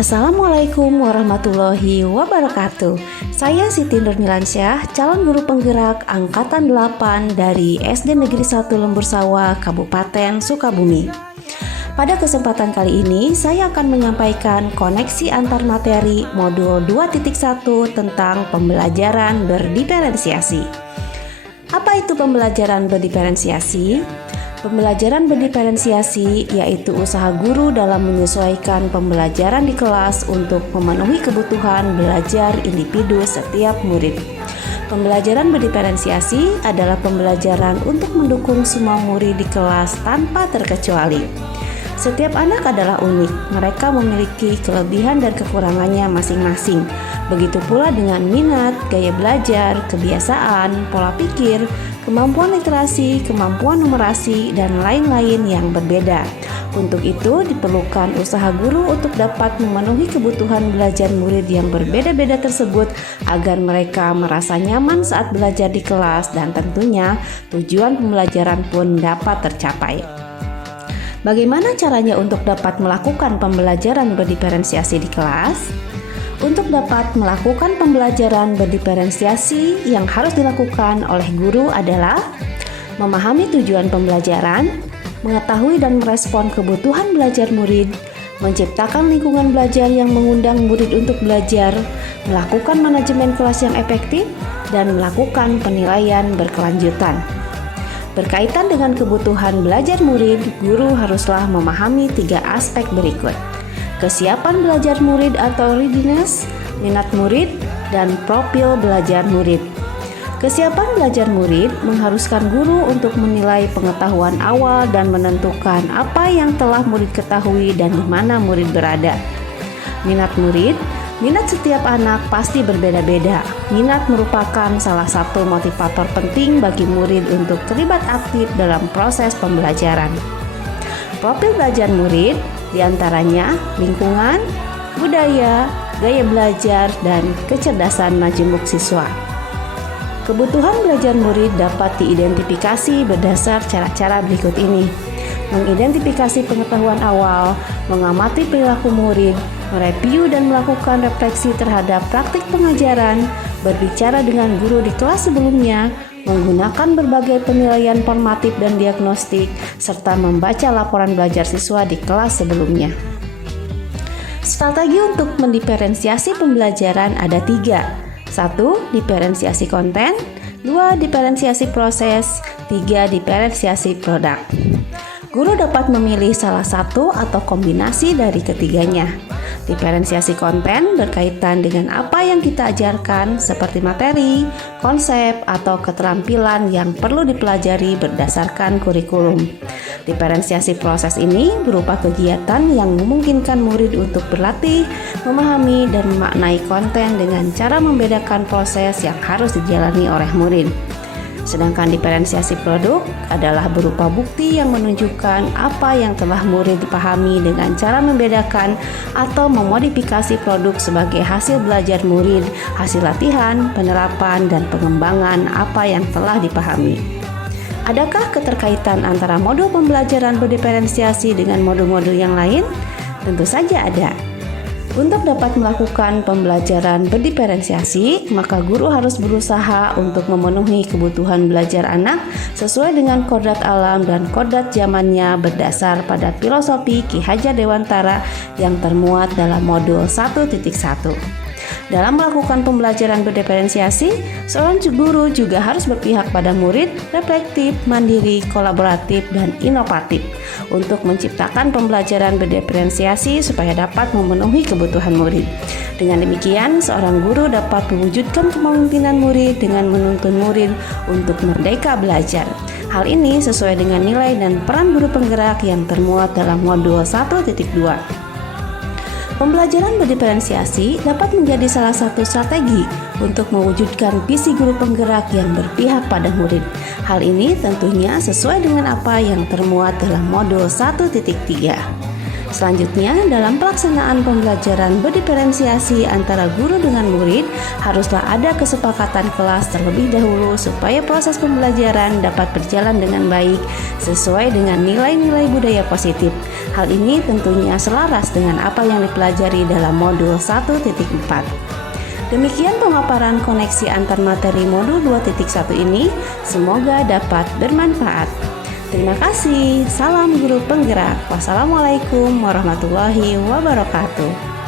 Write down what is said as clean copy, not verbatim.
Assalamualaikum warahmatullahi wabarakatuh. Saya Siti Nurmilansyah, calon guru penggerak Angkatan 8 dari SD Negeri 1 Lembur Sawah, Kabupaten Sukabumi. Pada kesempatan kali ini, saya akan menyampaikan koneksi antar materi modul 2.1 tentang pembelajaran berdiferensiasi. Apa itu pembelajaran berdiferensiasi? Pembelajaran berdiferensiasi yaitu usaha guru dalam menyesuaikan pembelajaran di kelas untuk memenuhi kebutuhan belajar individu setiap murid. Pembelajaran berdiferensiasi adalah pembelajaran untuk mendukung semua murid di kelas tanpa terkecuali. Setiap anak adalah unik, mereka memiliki kelebihan dan kekurangannya masing-masing. Begitu pula dengan minat, gaya belajar, kebiasaan, pola pikir, kemampuan literasi, kemampuan numerasi, dan lain-lain yang berbeda. Untuk itu diperlukan usaha guru untuk dapat memenuhi kebutuhan belajar murid yang berbeda-beda tersebut agar mereka merasa nyaman saat belajar di kelas dan tentunya tujuan pembelajaran pun dapat tercapai. Bagaimana caranya untuk dapat melakukan pembelajaran berdiferensiasi di kelas? Untuk dapat melakukan pembelajaran berdiferensiasi yang harus dilakukan oleh guru adalah memahami tujuan pembelajaran, mengetahui dan merespon kebutuhan belajar murid, menciptakan lingkungan belajar yang mengundang murid untuk belajar, melakukan manajemen kelas yang efektif, dan melakukan penilaian berkelanjutan. Berkaitan dengan kebutuhan belajar murid, guru haruslah memahami 3 aspek berikut: kesiapan belajar murid atau readiness, minat murid, dan profil belajar murid. Kesiapan belajar murid mengharuskan guru untuk menilai pengetahuan awal dan menentukan apa yang telah murid ketahui dan di mana murid berada. Minat murid, minat setiap anak pasti berbeda-beda. Minat merupakan salah satu motivator penting bagi murid untuk terlibat aktif dalam proses pembelajaran. Profil belajar murid diantaranya lingkungan, budaya, gaya belajar, dan kecerdasan majemuk siswa. Kebutuhan belajar murid dapat diidentifikasi berdasar cara-cara berikut ini: mengidentifikasi pengetahuan awal, mengamati perilaku murid, mereview dan melakukan refleksi terhadap praktik pengajaran, berbicara dengan guru di kelas sebelumnya, menggunakan berbagai penilaian formatif dan diagnostik, serta membaca laporan belajar siswa di kelas sebelumnya. Strategi untuk mendiferensiasi pembelajaran ada 3. 1. Diferensiasi konten, 2. Diferensiasi proses, 3. Diferensiasi produk. Guru dapat memilih salah satu atau kombinasi dari ketiganya. Diferensiasi konten berkaitan dengan apa yang kita ajarkan seperti materi, konsep, atau keterampilan yang perlu dipelajari berdasarkan kurikulum. Diferensiasi proses ini berupa kegiatan yang memungkinkan murid untuk berlatih, memahami, dan memaknai konten dengan cara membedakan proses yang harus dijalani oleh murid. Sedangkan diferensiasi produk adalah berupa bukti yang menunjukkan apa yang telah murid dipahami dengan cara membedakan atau memodifikasi produk sebagai hasil belajar murid, hasil latihan, penerapan, dan pengembangan apa yang telah dipahami. Adakah keterkaitan antara modul pembelajaran berdiferensiasi dengan modul-modul yang lain? Tentu saja ada. Untuk dapat melakukan pembelajaran berdiferensiasi, maka guru harus berusaha untuk memenuhi kebutuhan belajar anak sesuai dengan kodrat alam dan kodrat zamannya berdasar pada filosofi Ki Hajar Dewantara yang termuat dalam modul 1.1. Dalam melakukan pembelajaran berdiferensiasi, seorang guru juga harus berpihak pada murid, reflektif, mandiri, kolaboratif, dan inovatif untuk menciptakan pembelajaran berdiferensiasi supaya dapat memenuhi kebutuhan murid. Dengan demikian, seorang guru dapat mewujudkan kepemimpinan murid dengan menuntun murid untuk merdeka belajar. Hal ini sesuai dengan nilai dan peran guru penggerak yang termuat dalam modul 1.2. Pembelajaran berdiferensiasi dapat menjadi salah satu strategi untuk mewujudkan visi guru penggerak yang berpihak pada murid. Hal ini tentunya sesuai dengan apa yang termuat dalam modul 1.3. Selanjutnya, dalam pelaksanaan pembelajaran berdiferensiasi antara guru dengan murid, haruslah ada kesepakatan kelas terlebih dahulu supaya proses pembelajaran dapat berjalan dengan baik sesuai dengan nilai-nilai budaya positif. Hal ini tentunya selaras dengan apa yang dipelajari dalam modul 1.4. Demikian pemaparan koneksi antar materi modul 2.1 ini, semoga dapat bermanfaat. Terima kasih. Salam guru penggerak. Wassalamualaikum warahmatullahi wabarakatuh.